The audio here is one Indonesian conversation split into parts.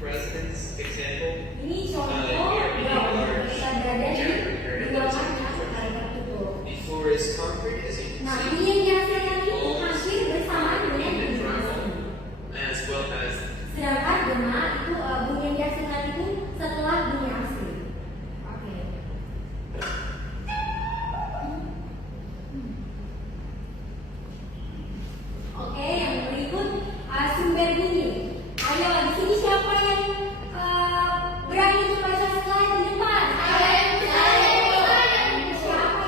President's example. Ini contoh kita berada di ruangan yang agak tutup. The floor is concrete, as you can Nah, see, ini yang dihasilkan itu hampir bersamaan dengan bunyi asli. as well as Sedangkan gema itu bunyi yang dihasilkan itu setelah bunyi asli. Oke. Oke, yang berikut sumber bunyi. Ayo, di sini siapa yang berani untuk baca slide di depan? Siapa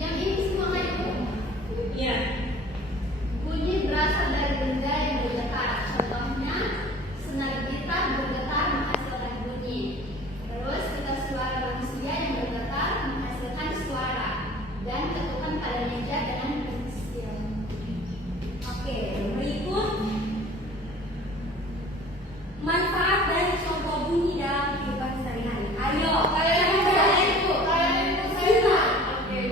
Yang ini semua kan Ibu? ya? Bunyi berasal dari benda yang bergetar. Contohnya, senar gitar bergetar menghasilkan bunyi. Terus kita suara manusia yang bergetar menghasilkan suara. Dan ketukan pada meja dengan pensil. Oke, berikut manfaat dari contoh bunyi dalam kehidupan sehari-hari. Ayo, kalian berani itu, kalian kita. Oke,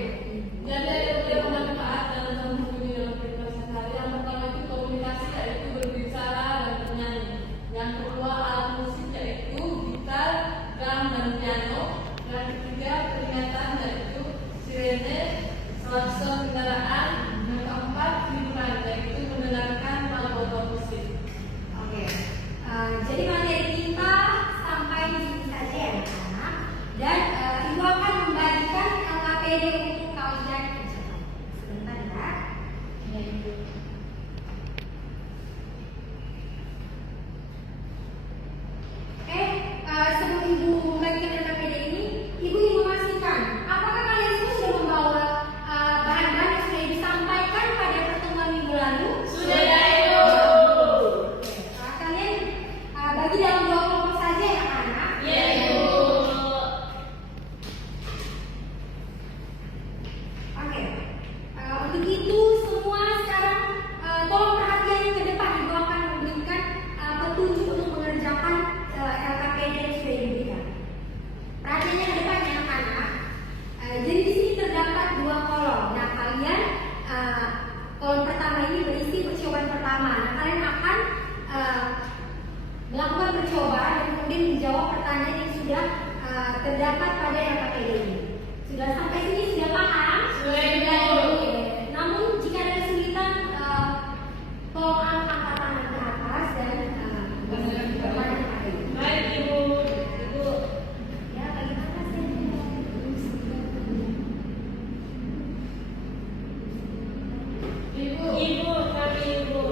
jadi ada beberapa manfaat dalam contoh bunyi dalam kehidupan sehari-hari. Yang pertama itu komunikasi, yaitu berbicara dan bernyanyi. Yang kedua alat musik, yaitu gitar, drum, dan piano. Yang ketiga peringatan, yaitu sirene, klakson kendaraan. Yang keempat hiburan, yaitu mendengarkan lagu musik. Oke, jadi materi kita sampai di sini saja ya anak-anak. Dan ibu akan membagikan LKPD untuk kalian kerjakan. Sebentar ya. Ya, Ibu. Sebelum ibu membagikan LKPD ini, ibu ingin memastikan apakah kalian semua sudah membawa bahan-bahan yang sudah disampaikan pada pertemuan minggu lalu? Sudah, Ibu. Kalian bagi dalam dua kelompok saja ya anak. Ya, Ibu. Oke. Untuk itu semua sekarang tolong perhatian ke depan. Ibu akan memberikan petunjuk untuk mengerjakan LKPD yang sudah diberikan. Perhatiannya ke depan ya anak-anak. Jadi di sini terdapat dua kolom. Nah kalian kolom pertama ini berisi percobaan pertama. Nah kalian akan melakukan percobaan dan kemudian menjawab pertanyaan yang sudah terdapat pada LKPD ini. Sudah sampai sini sudah paham? Sudah, Ibu. Oke. Namun jika ada kesulitan, tolong angkat tangan ke atas dan bertanya kepada ibu. Baik, Ibu. Ibu. Ya, bagaimana sih? Ibu, kami Ibu.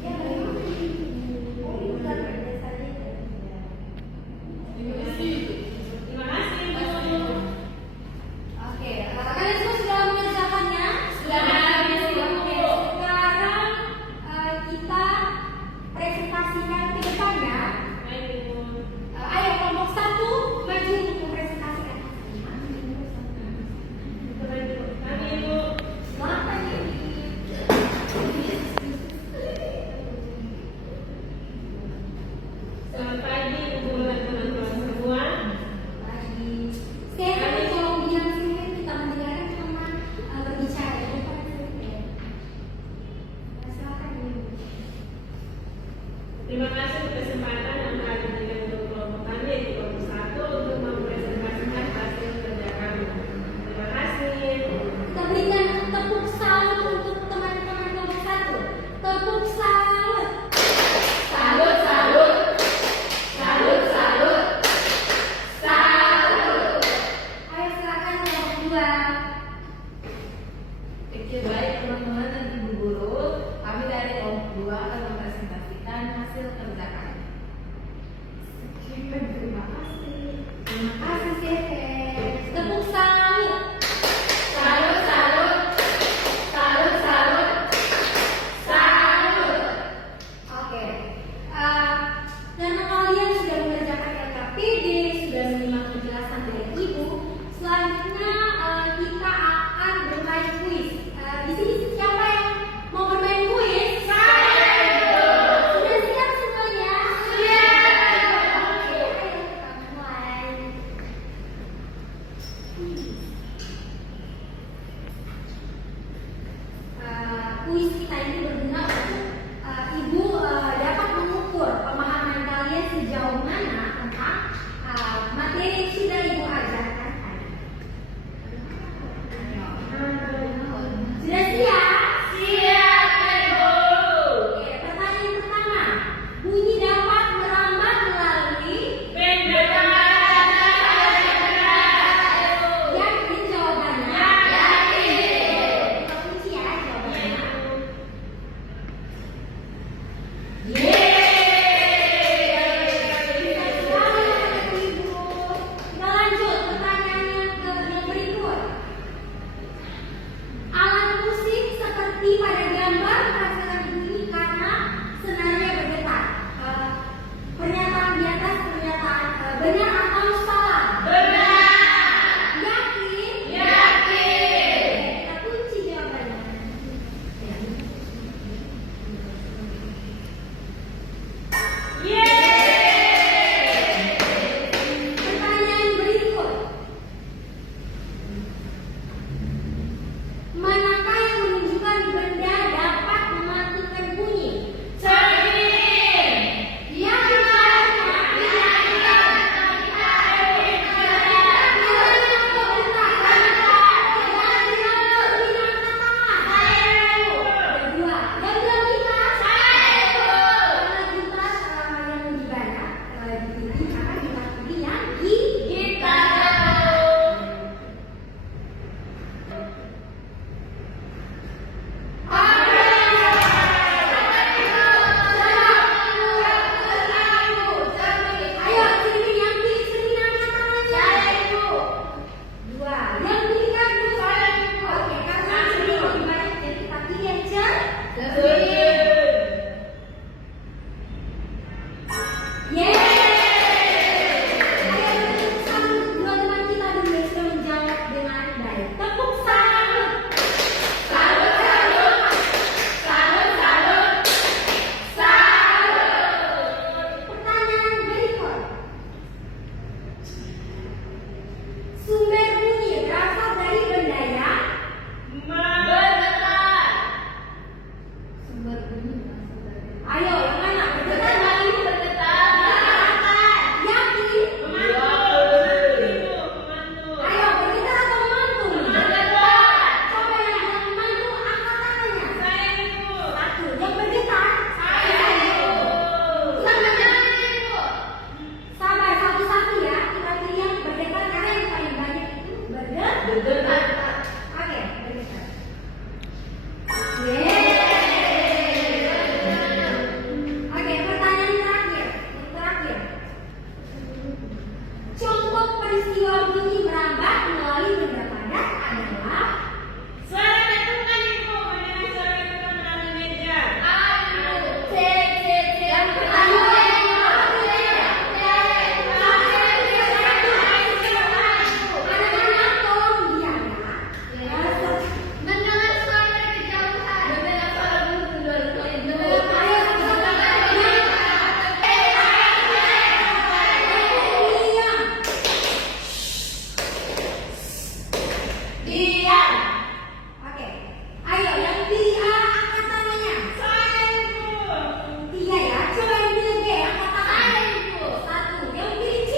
Ya, bagaimana sih? Oh, ibu sudah berbiasa saja. Terima kasih, Ibu. Oke, kalian semua sudah mengerjakannya? Sudah, Ibu. Oke, sekarang kita presentasikan ke depan ya. Baik, Ibu. Ayo kelompok satu maju untuk mempresentasikan. Kami Ibu. Silakan ya. Selamat pagi, Ibu dan teman-teman semua. Pagi. Saya akan tolong bilang sini kita mendengarkan teman berbicara di depan sini. Silakan ibu. Terima kasih untuk kesempatan yang telah diberikan untuk kelompok kami yaitu kelompok 1 untuk mempresentasikan hasil kerja kami. Terima kasih. Kita berikan tepuk salut untuk teman-teman kelompok satu. Tepuk salut. Salut, salut. Salut, salut. Salut. Ayo silakan kelompok dua. Oke, baik teman-teman dan ibu guru, kami dari kelompok 2 akan mempresentasikan hasil kerja kami. Terima kasih. Terima kasih Sete. Tepuk salut. Salut, salut. Salut, salut. Salut. Oke. Karena kalian sudah mengerjakan LKPD, sudah menyimak penjelasan dari ibu, selanjutnya kita akan bermain kuis. Di sini siapa yang mau bermain kuis? Sudah siap semuanya? Oke, ayo kita mulai. Kuis kita ini berguna bunyi pada gambar menghasilkan bunyi karena senarnya bergetar. Pernyataan di atas pernyataan benar atau salah? Yakin? Kita kunci jawabannya. Pertanyaan berikut. Manakah yang menunjukkan benda dapat memantulkan bunyi? Sumber bunyi berasal dari benda yang Sumber bunyi berasal dari ayo yang mana? Bergetar yakin? Ayo bergetar atau memantul? Coba yang bilang memantul angkat tangannya. Satu. Yang bergetar? Sabar satu-satu ya. Kita pilih yang bergetar karena yang paling banyak itu bergetar. Oke, bergetar. Oke, pertanyaan terakhir. Yang terakhir. Contoh peristiwa bunyi merambat melalui benda padat adalah anak-anak tolong diam ya. Mendengar suara dari kejauhan. Oke, ayo yang pilih A angkat tangannya. Tiga ya, coba yang pilih B angkat tangan. Satu, yang pilih C.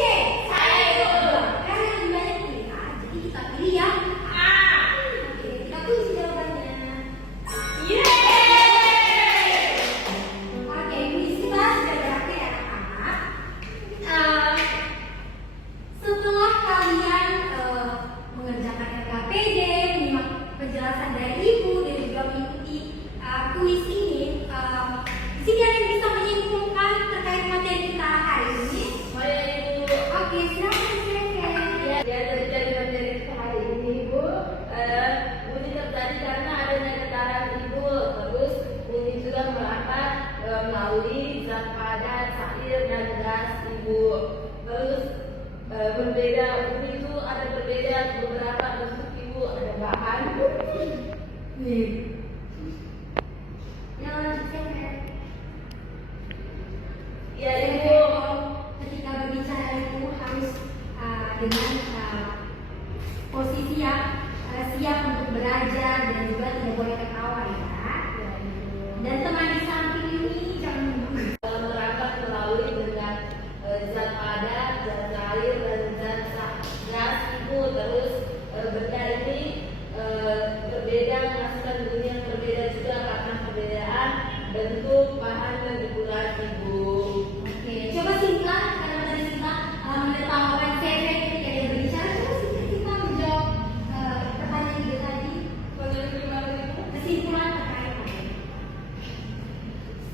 Dua. Karena yang banyak pilih A, jadi kita pilih yang A. Oke, kita kunci jawabannya. Oke, kuis kita sudah berakhir ya anak-anak. Setelah kalian mengerjakan LKPD, menyimak penjelasan dari ibu dan juga mengikuti kuis ini, di sini ada yang bisa menyimpulkan terkait materi kita hari ini. Oke, silakan silakan. dari materi kita hari ini Ibu, bunyi terjadi karena adanya getaran Ibu, terus bunyi juga merambat melalui zat padat, cair dan gas Ibu. Terus berbeda bunyi itu ada berbeda beberapa bentuk Ibu, ada bahan. Yang lanjutkan ya. Ya Ibu. Ketika berbicara itu harus dengan posisi yang siap untuk belajar dan juga tidak boleh ketawa ya. Dan teman di samping ini jangan mengganggu. Merambat melalui dengan zat padat, zat cair dan zat gas Ibu. Terus benda ini berbeda, menghasilkan bunyi yang berbeda juga karena perbedaan bentuk bahan dan ukuran Ibu. Oke, coba singkat karena tadi kita menertawakan CV ketika dia berbicara. Coba singkat kita menjawab pertanyaan itu tadi. Kesimpulan terkait apa?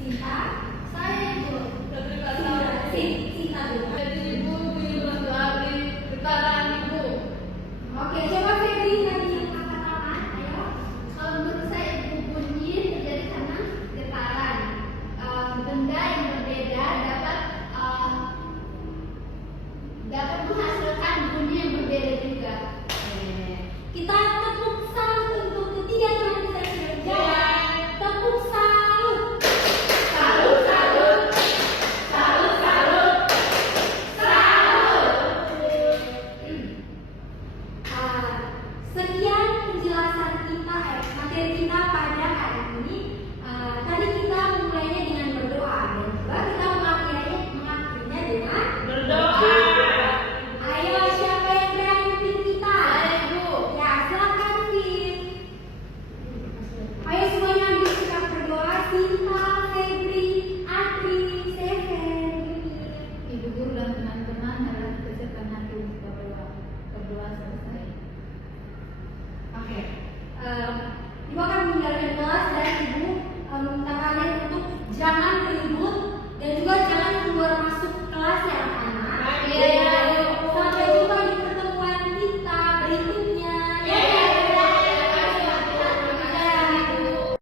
Singkat.